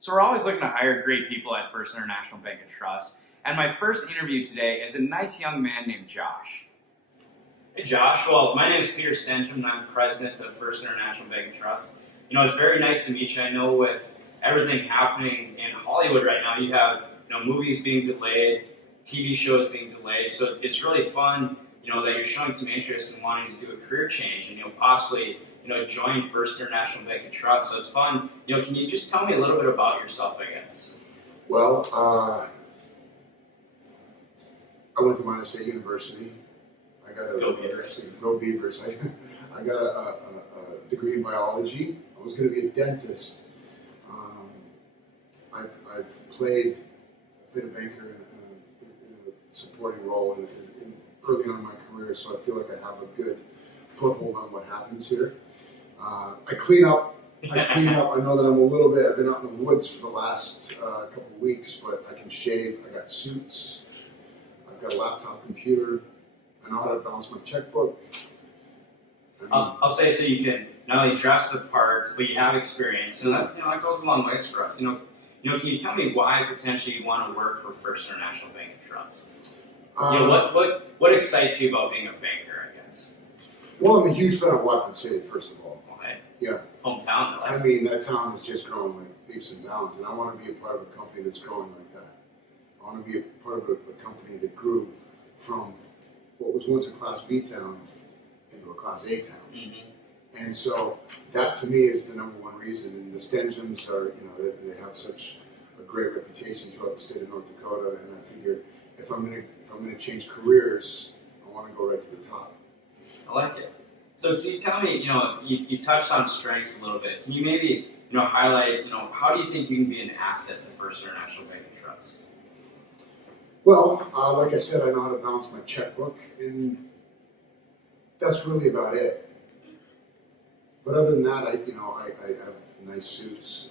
So we're always looking to hire great people at First International Bank and Trust. And my first interview today is a nice young man named Josh. Hey Josh, well, my name is Peter Stensham and I'm president of First International Bank and Trust. You know, it's very nice to meet you. I know with everything happening in Hollywood right now, you have movies being delayed, TV shows being delayed, so it's really fun, that you're showing some interest in wanting to do a career change and, possibly, join First International Bank and Trust. So it's fun. Can you just tell me a little bit about yourself, I guess? Well, I went to Minnesota State University. I got Go Beavers. Go Beavers. I got a degree in biology. I was going to be a dentist. I've played a banker in a supporting role in early on in my career, so I feel like I have a good foothold on what happens here. I clean up. I know that I'm a little bit. I've been out in the woods for the last couple of weeks, but I can shave. I got suits. I've got a laptop computer. I know how to balance my checkbook. I'll say so you can not only dress the part, but you have experience, and that goes a long ways for us. Can you tell me why potentially you want to work for First International Bank and Trust? What excites you about being a banker, I guess? Well, I'm a huge fan of Watford City, first of all. Okay. Yeah. Hometown, though. I mean, that town is just growing like leaps and bounds, and I want to be a part of a company that's growing like that. I want to be a part of a company that grew from what was once a Class B town into a Class A town. Mm-hmm. And so that to me is the number one reason. And the Stenshams are, they have such a great reputation throughout the state of North Dakota. And I figure if I'm gonna change careers, I want to go right to the top. I like it. So can you tell me, you touched on strengths a little bit. Can you maybe, highlight, how do you think you can be an asset to First International Bank and Trust? Well, like I said, I know how to balance my checkbook, and that's really about it. But other than that, I have nice suits.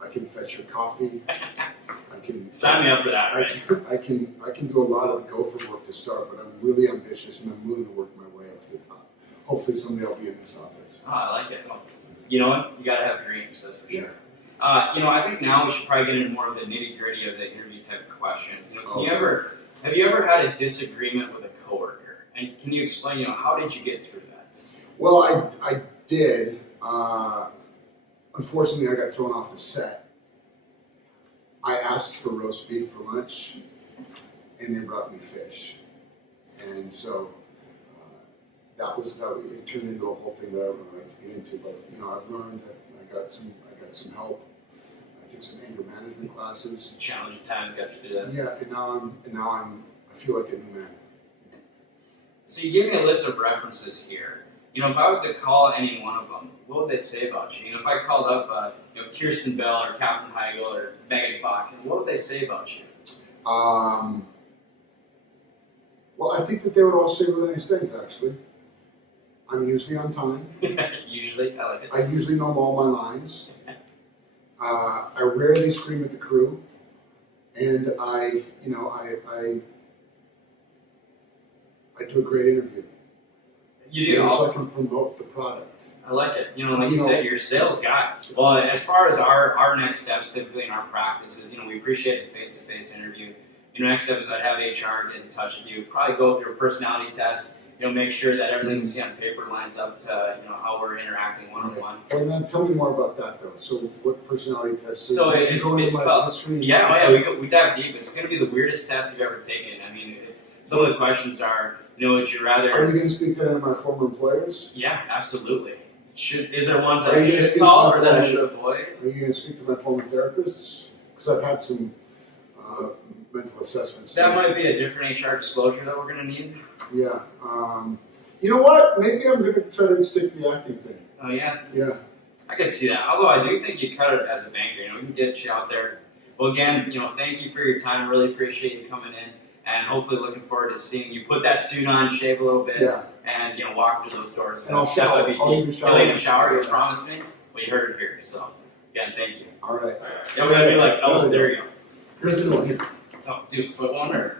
I can fetch your coffee. I can sign me up for that. Right? I can do a lot of the gopher work to start, but I'm really ambitious and I'm willing to work my way up to the top. Hopefully, someday I'll be in this office. Oh, I like it. Well, you know what? You gotta have dreams. That's for sure. I think now we should probably get into more of the nitty gritty of the interview type of questions. Have you ever had a disagreement with a coworker? And can you explain, how did you get through that? Well, I did. Unfortunately, I got thrown off the set. I asked for roast beef for lunch, and they brought me fish. And so it turned into a whole thing that I would really like to get into. But I've learned that I got some help. I took some anger management classes. Challenging times got you through that. Yeah, and now I feel like a new man. So you gave me a list of references here. If I was to call any one of them, what would they say about you? If I called up, Kirsten Bell or Katherine Heigl or Megan Fox, what would they say about you? Well, I think that they would all say really nice things, actually. I'm usually on time. Usually, I like it. I usually know all my lines. I rarely scream at the crew, and I do a great interview. You do. So I can promote the product. I like it. Like you said, you're a sales guy. Well, as far as our next steps, typically in our practices, we appreciate a face-to-face interview. Next step is I'd have HR get in touch with you, probably go through a personality test. Make sure that everything we see on paper lines up to how we're interacting one-on-one. Well, then tell me more about that though. So, what personality test? So it's called. We dive deep. It's going to be the weirdest test you've ever taken. I mean, some of the questions are, would you rather? Are you going to speak to any of my former employers? Yeah, absolutely. Is there ones that I should call or that I should avoid? Are you going to speak to my former therapists? Because I've had some mental assessments. That might be a different HR disclosure that we're going to need. Yeah. You know what? Maybe I'm going to try to stick to the acting thing. Oh, yeah? Yeah. I could see that. Although I do think you cut it as a banker. We can get you out there. Well, again, thank you for your time. Really appreciate you coming in. And hopefully looking forward to seeing you put that suit on, shave a little bit, and walk through those doors. And I'll shower. I'll even shower. You promised me? Well, you heard it here. So, again, thank you. All right. Yeah, we're going to be like, oh, there you go. Here's the one here. Oh, do foot one or?